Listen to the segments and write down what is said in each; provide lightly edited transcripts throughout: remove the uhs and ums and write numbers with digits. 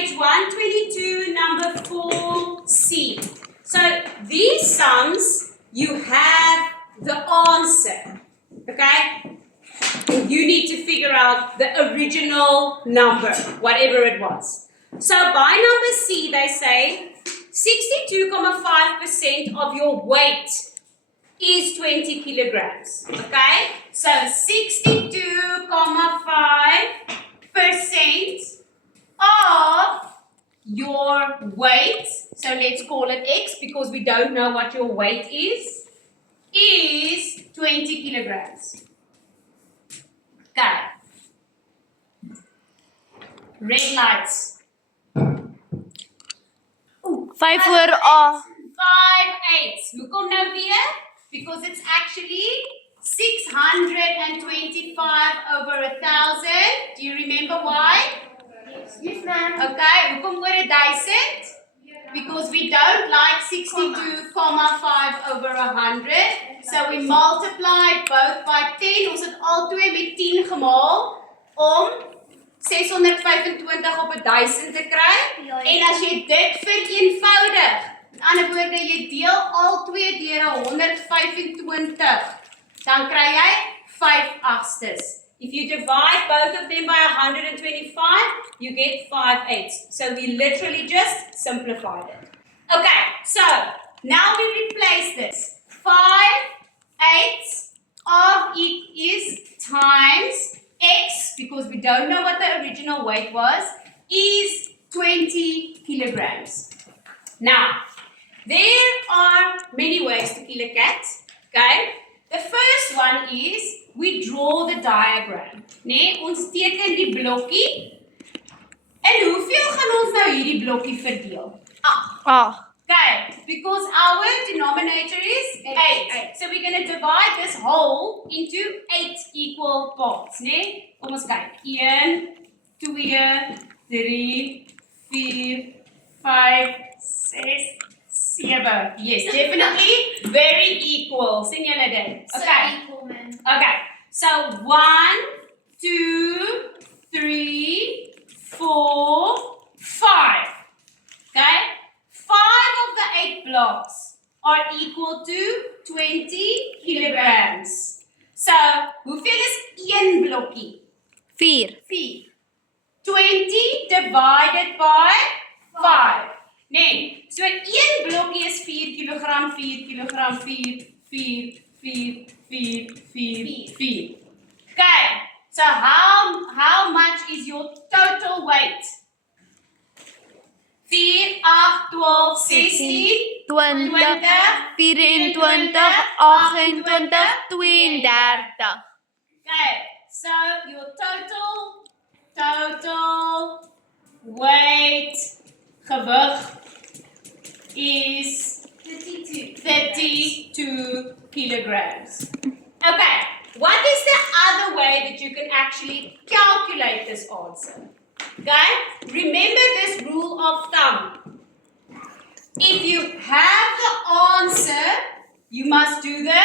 page 122, number 4C. So these sums, you have the answer, okay? You need to figure out the original number, whatever it was. So by number C, they say 62.5% of your weight is 20 kilograms, okay? So 62.5% of your weight, so let's call it X because we don't know what your weight is 20 kilograms. Okay. Red lights. 5 voor A. 5/8. Hoekom nou weer? Because it's actually 625 over 1,000. Do you remember why? Yes, ma'am. Okay, hoekom oor 1,000? Because we don't like 62,5 over 100. So we multiplied both by 10. Ons het albei met 10 gemaal om 625 op 1,000 te kry. En as jy dit vereenvoudig, met ander woorde, jy deel albei deur 125, dan kry jy 5/8. If you divide both of them by 125, you get 5/8. So we literally just simplified it. Okay, so now we replace this. 5/8 of it is times X, because we don't know what the original weight was, is 20 kilograms. Now, there are many ways to kill a cat, okay? The first one is we draw the diagram. Nee, ons teken die blokkie. En hoeveel gaan ons nou hierdie blokkie verdeel? 8. A. Okay, because our denominator is 8. So we're going to divide this whole into 8 equal parts. Nee? Kom ons kyk. 1, 2, 3, 4, 5, 6, 7. Yes, definitely very equal. Sien julle dit? Okay. Equal, man. Okay. So 1, 2, 3, 4, 5. Okay? 5 of the 8 blocks are equal to 20 kilograms. So, hoeveel is 1 blokkie? 4. 4. 20 divided by 5. Nee, so 1 blokkie is 4 kilogram, 4 kilogram, 4, 4, 4, 4, 4, 4. Okay, so how much is your total weight? 4, 8, 12, 16, 20, 24, 28, 32. Okay, so your total weight, gewig, is 32 kilograms. Okay, what is the other way that you can actually calculate this answer? Okay, remember this rule of thumb. If you have the answer, you must do the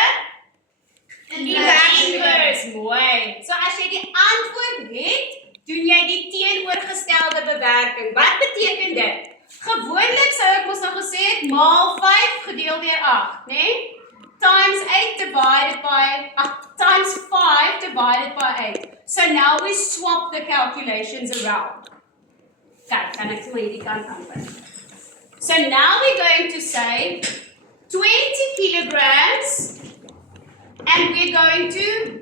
inverse. Mooi. So as jy die antwoord het, doen jy die teenoorgestelde bewerking. Wat beteken dit? Gewoonlik sou ek mos nou gesê het maal 5 gedeel deur 8, né? Times 8 divided by times 5 divided by 8. So now we swap the calculations around. Kyk, kan ek sommer hierdie kant aanbring. So now we're going to say 20 kilograms, and we're going to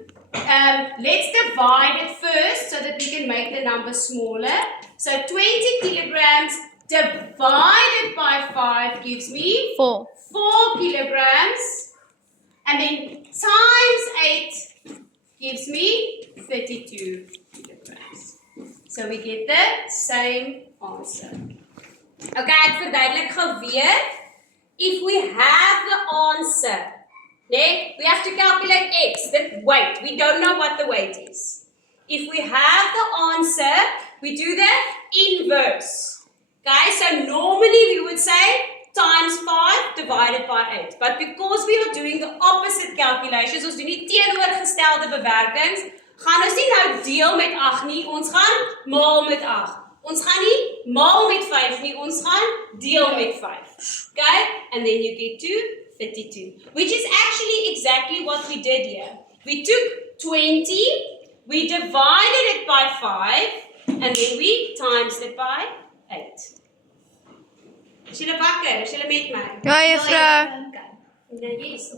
let's divide it first so that we can make the number smaller. So 20 kilograms divided by 5 gives me 4. 4 kilograms, and then times 8 gives me 32 kilograms. So we get the same answer. Okay, ek verduidelik gou weer. If we have the answer, we have to calculate X, the weight. We don't know what the weight is. If we have the answer, we do the inverse. Okay, so normally we would say times 5 divided by 8. But because we are doing the opposite calculations, ons doen die teenoorgestelde bewerkings, gaan ons nie nou deel met 8 nie, ons gaan maal met 8. Ons gaan nie maal met 5 nie, ons gaan deel met 5. Okay? And then you get to 32, which is actually exactly what we did here. We took 20, we divided it by 5, and then we times it by 8. Is julle wakker? Is julle met my? Ja, juffrou. Okay. Nou, yes.